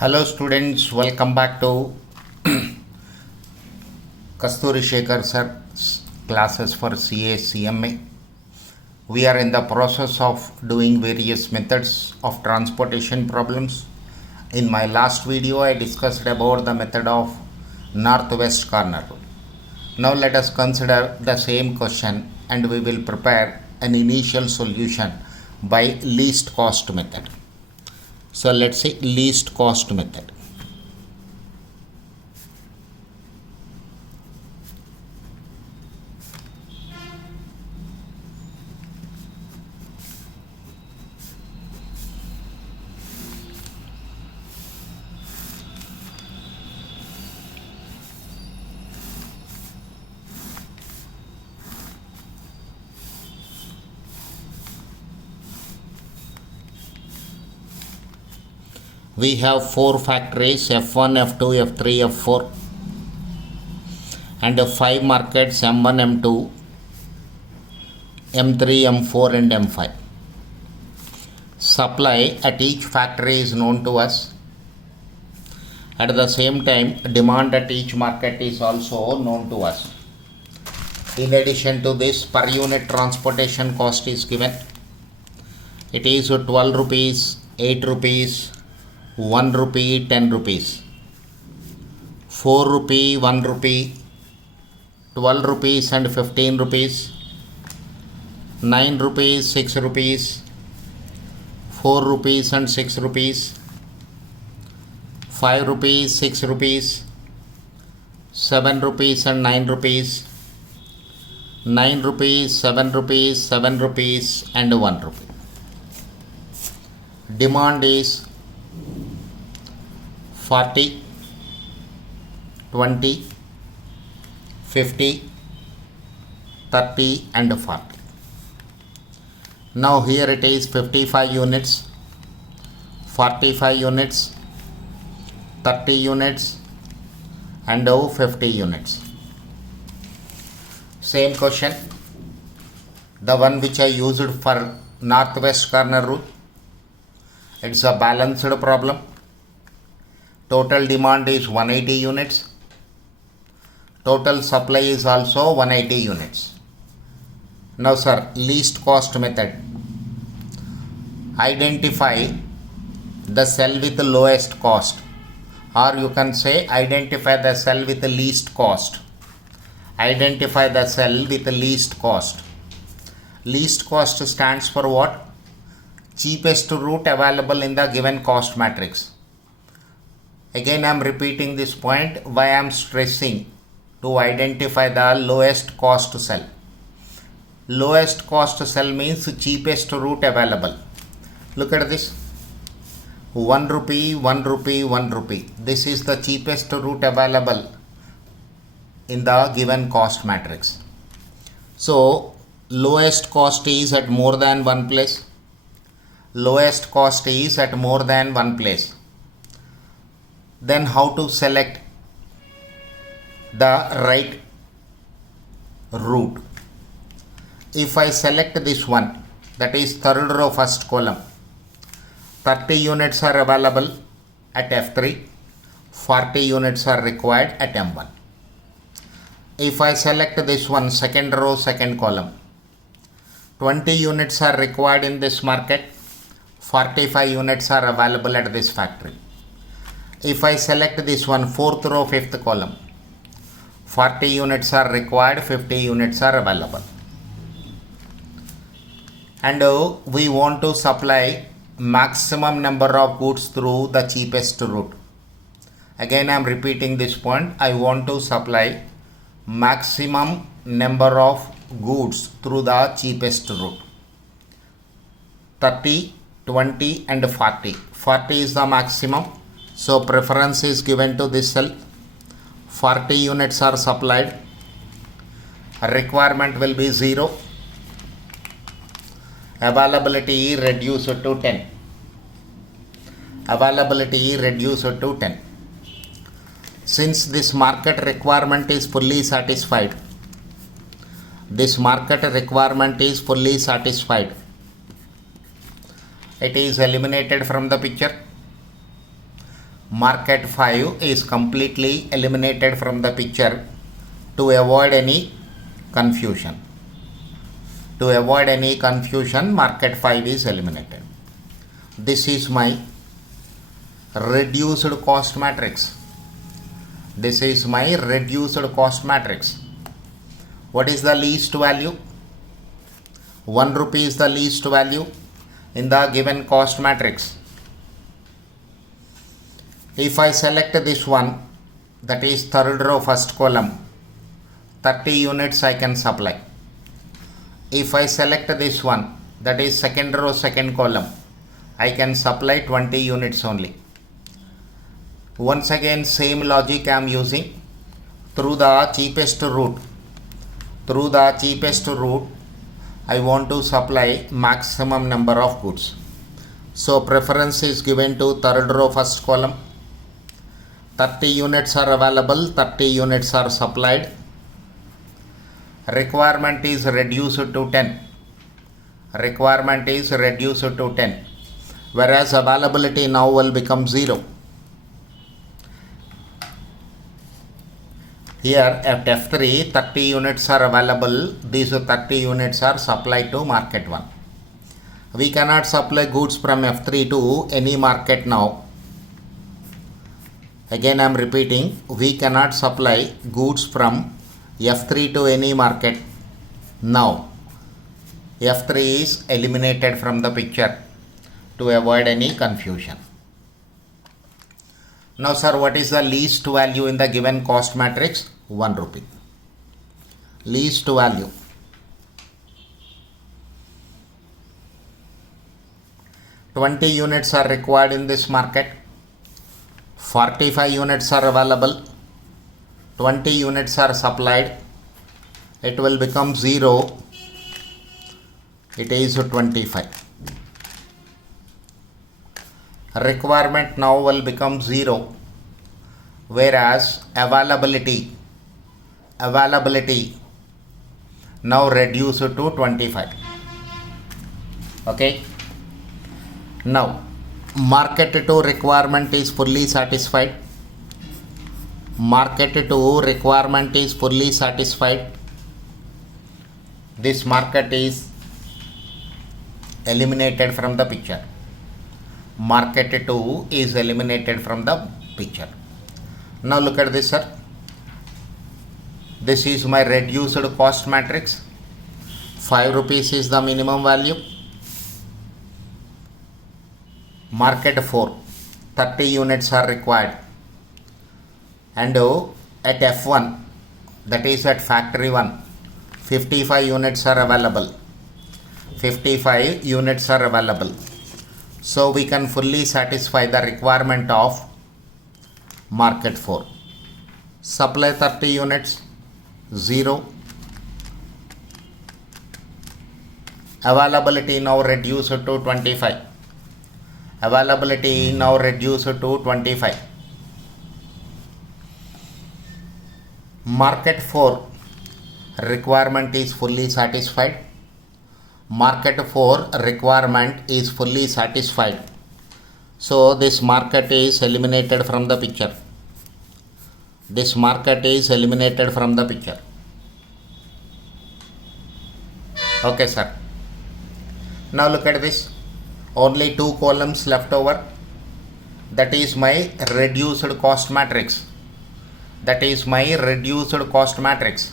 Hello students, welcome back to Kasturi Shekhar sir's classes for CA CMA. We are in the process of doing various methods of transportation problems. In my last video, I discussed about the method of northwest corner. Now let us consider the same question and we will prepare an initial solution by least cost method. So let's say least cost method. We have 4 factories F1, F2, F3, F4 and 5 markets M1, M2, M3, M4 and M5. Supply at each factory is known to us. At the same time, demand at each market is also known to us. In addition to this, per unit transportation cost is given. It is 12 rupees, 8 rupees, 1 rupee, 10 rupees, 4 rupee, 1 rupee, 12 rupees and 15 rupees, 9 rupees, 6 rupees, 4 rupees and 6 rupees, 5 rupees, 6 rupees, 7 rupees and 9 rupees, 9 rupees, 7 rupees, 7 rupees and 1 rupee. Demand is 40, 20, 50, 30 and 40. Now here it is 55 units, 45 units, 30 units and 50 units. Same question, the one which I used for northwest corner route. It's a balanced problem. Total demand is 180 units. Total supply is also 180 units. Now sir, least cost method. Identify the cell with the lowest cost, or you can say identify the cell with the least cost. Identify the cell with the least cost. Least cost stands for what? Cheapest route available in the given cost matrix. Again I am repeating this point, why I am stressing to identify the lowest cost cell. Lowest cost cell means cheapest route available. Look at this, 1 rupee, 1 rupee, 1 rupee. This is the cheapest route available in the given cost matrix. So lowest cost is at more than one place. Lowest cost is at more than one place. Then how to select the right route? If I select this one, that is third row first column, 30 units are available at F3, 40 units are required at M1. If I select this one, second row second column, 20 units are required in this market, 45 units are available at this factory. If I select this one, fourth row fifth column, 40 units are required, 50 units are available. And we want to supply maximum number of goods through the cheapest route. Again I am repeating this point, I want to supply maximum number of goods through the cheapest route. 30, 20 and 40. 40 is the maximum. So preference is given to this cell. 40 units are supplied. Requirement will be 0. Availability reduced to 10. Availability reduced to 10. Since this market requirement is fully satisfied, it is eliminated from the picture. Market 5 is completely eliminated from the picture to avoid any confusion. To avoid any confusion, market 5 is eliminated. This is my reduced cost matrix. This is my reduced cost matrix. What is the least value? 1 rupee is the least value in the given cost matrix. If I select this one, that is third row first column, 30 units I can supply. If I select this one, that is second row second column, I can supply 20 units only. Once again same logic I am using. Through the cheapest route, I want to supply maximum number of goods. So preference is given to third row first column. 30 units are available, 30 units are supplied. Requirement is reduced to 10. Requirement is reduced to 10. Whereas availability now will become 0. Here at F3, 30 units are available. These 30 units are supplied to market 1. We cannot supply goods from F3 to any market now. Again I am repeating, we cannot supply goods from F3 to any market now. F3 is eliminated from the picture to avoid any confusion. Now sir, what is the least value in the given cost matrix? 1 rupee. Least value. $20 units are required in this market. 45 units are available. 20 units are supplied. It will become 0. It is 25. Requirement now will become 0. Whereas availability now reduced to 25. Okay. Now market 2 requirement is fully satisfied. Market 2 requirement is fully satisfied. This market is eliminated from the picture. Market 2 is eliminated from the picture. Now look at this, sir. This is my reduced cost matrix. 5 rupees is the minimum value. Market 4, 30 units are required. And at F1, that is at factory 1, 55 units are available. 55 units are available. So we can fully satisfy the requirement of market 4. Supply 30 units, 0. Availability now reduced to 25. Availability now reduced to 25. Market 4 requirement is fully satisfied. Market 4 requirement is fully satisfied. So this market is eliminated from the picture. This market is eliminated from the picture. Okay, sir. Now look at this. Only 2 columns left over. That is my reduced cost matrix. That is my reduced cost matrix.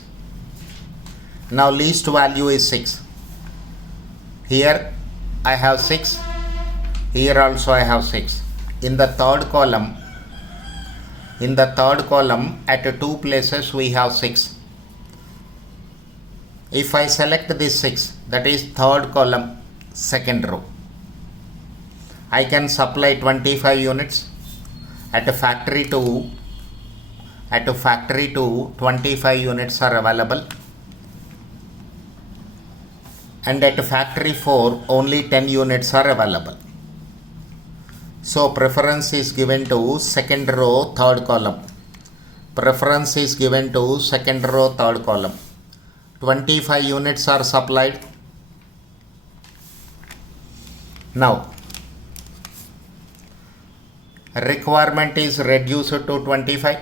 Now least value is 6. Here I have 6. Here also I have 6. In the third column at 2 places we have 6. If I select this 6, that is third column, second row, I can supply 25 units. At factory 2, 25 units are available. And at factory 4, only 10 units are available. So preference is given to second row, third column. Preference is given to second row, third column. 25 units are supplied. Now Requirement is reduced to 25.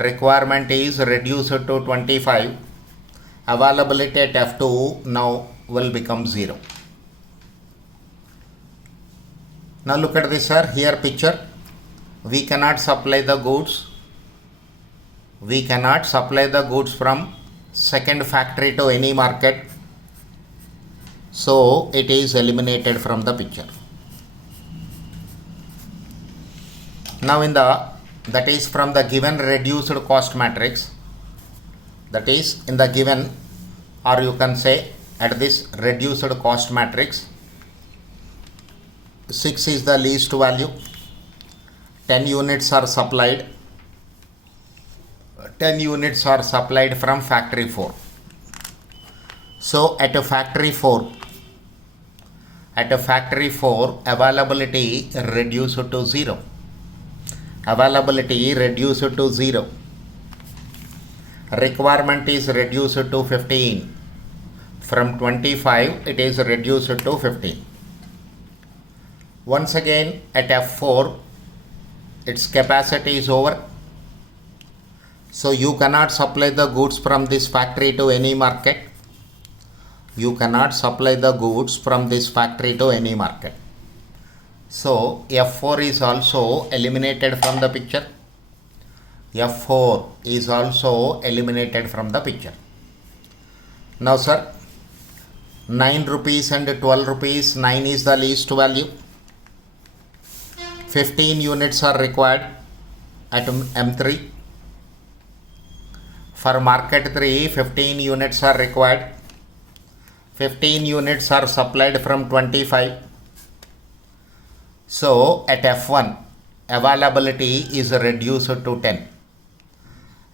Requirement is reduced to 25. Availability at F2 now will become 0. Now look at this, sir. Here picture. We cannot supply the goods. We cannot supply the goods from second factory to any market. So it is eliminated from the picture. Now that is from the given reduced cost matrix. That is in the given, or you can say at this reduced cost matrix, 6 is the least value. 10 units are supplied. 10 units are supplied from factory 4. So at a factory 4, availability reduced to 0. Availability reduced to 0. Requirement is reduced to 15. From 25 it is reduced to 15. Once again at F4 its capacity is over. So you cannot supply the goods from this factory to any market. You cannot supply the goods from this factory to any market. So F4 is also eliminated from the picture. F4 is also eliminated from the picture. Now sir, 9 rupees and 12 rupees, 9 is the least value. 15 units are required at M3. For market 3, 15 units are required. 15 units are supplied from 25. So at F1, availability is reduced to 10.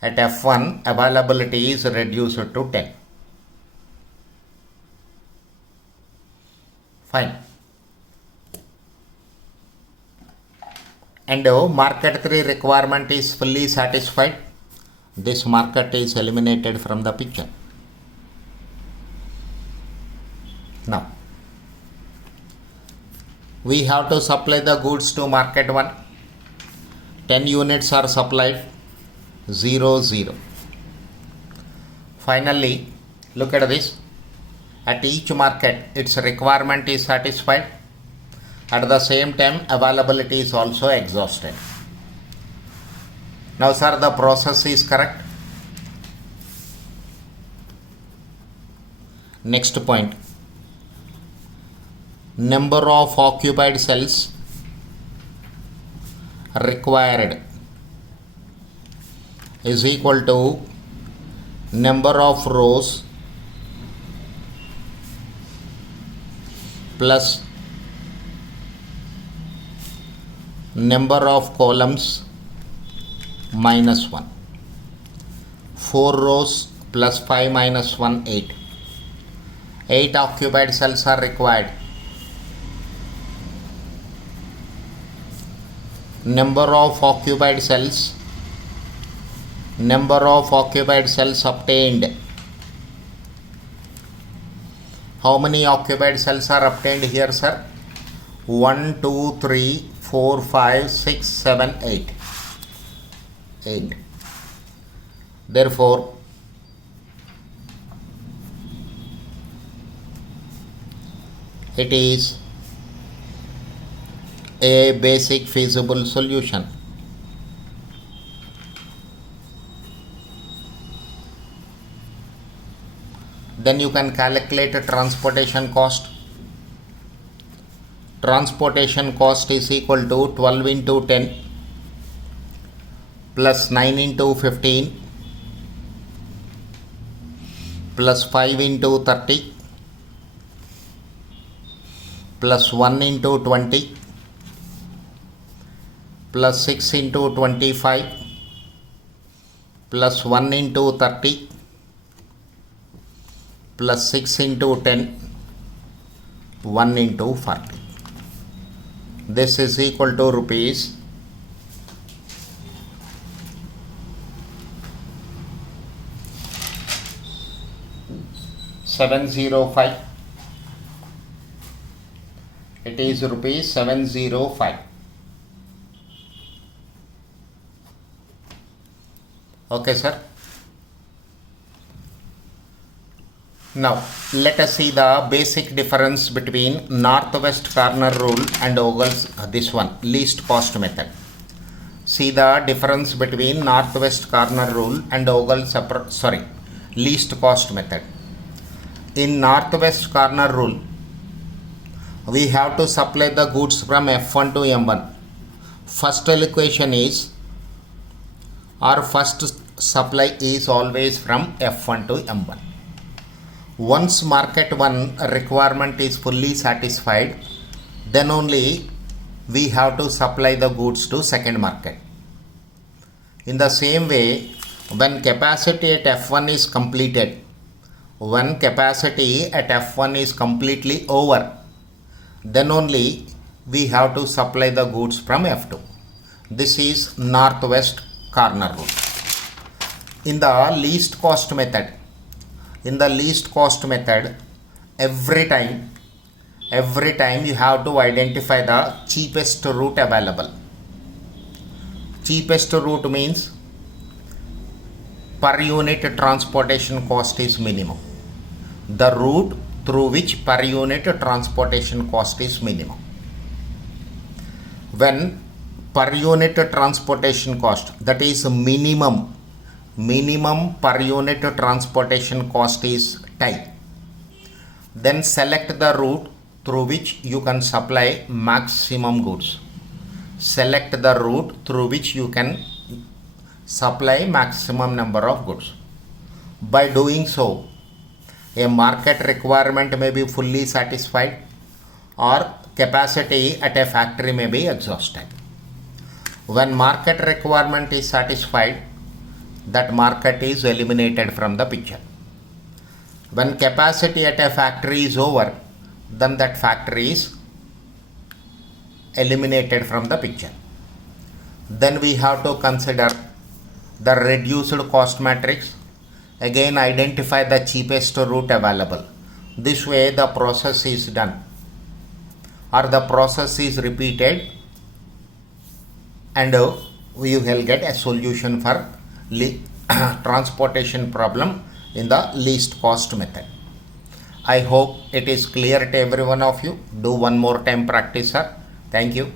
At F1, availability is reduced to 10. Fine. And market 3 requirement is fully satisfied. This market is eliminated from the picture. Now, we have to supply the goods to market 1. 10 units are supplied. 0, 0. Finally, look at this. At each market, its requirement is satisfied. At the same time, availability is also exhausted. Now, sir, the process is correct. Next point. Number of occupied cells required is equal to number of rows plus number of columns minus 1. 4 rows plus 5 minus 1, 8. 8 occupied cells are required. Number of occupied cells obtained. How many occupied cells are obtained here, sir? 1, 2, 3, 4, 5, 6, 7, 8. 8. Therefore, it is a basic feasible solution. Then you can calculate a transportation cost. Transportation cost is equal to 12 into 10 plus 9 into 15 plus 5 into 30 plus 1 into 20 plus 6 into 25 plus 1 into 30 plus 6 into 10, 1 into 40. This is equal to rupees 705. It is rupees 705. Okay, sir. Now, let us see the basic difference between northwest corner rule and Ogle's this one, least cost method. See the difference between northwest corner rule and Ogle's least cost method. In northwest corner rule, we have to supply the goods from F1 to M1. First allocation is, or first supply is always from F1 to M1. Once market 1 requirement is fully satisfied, then only we have to supply the goods to second market. In the same way, when capacity at F1 is completed, when capacity at F1 is completely over, then only we have to supply the goods from F2. This is northwest corner rule. In the least cost method, every time you have to identify the cheapest route available. Cheapest route means per unit transportation cost is minimum. The route through which per unit transportation cost is minimum. When per unit transportation cost, that is minimum per unit transportation cost is time, then select the route through which you can supply maximum goods. Select the route through which you can supply maximum number of goods. By doing so, a market requirement may be fully satisfied or capacity at a factory may be exhausted. When market requirement is satisfied, that market is eliminated from the picture. When capacity at a factory is over, then that factory is eliminated from the picture. Then we have to consider the reduced cost matrix. Again, identify the cheapest route available. This way the process is done, or the process is repeated, and we will get a solution for transportation problem in the least cost method. I hope it is clear to every one of you. Do one more time practice, sir. Thank you.